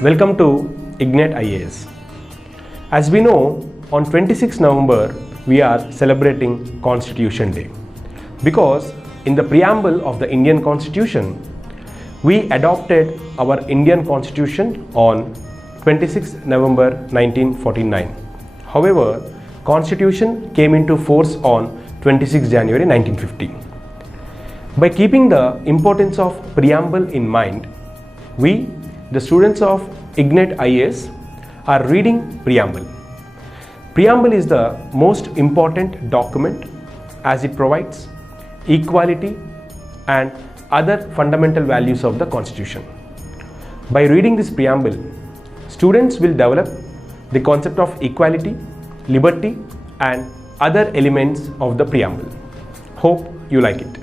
Welcome to igniteias. As we know, on 26 November we are celebrating Constitution Day because in the preamble of the Indian Constitution we adopted our Indian Constitution on 26 November 1949. However, Constitution came into force on 26 January 1950. By keeping the importance of preamble in mind, we, the students of igniteias, are reading Preamble. Preamble is the most important document as it provides equality and other fundamental values of the Constitution. By reading this preamble, students will develop the concept of equality, liberty and other elements of the preamble. Hope you like it.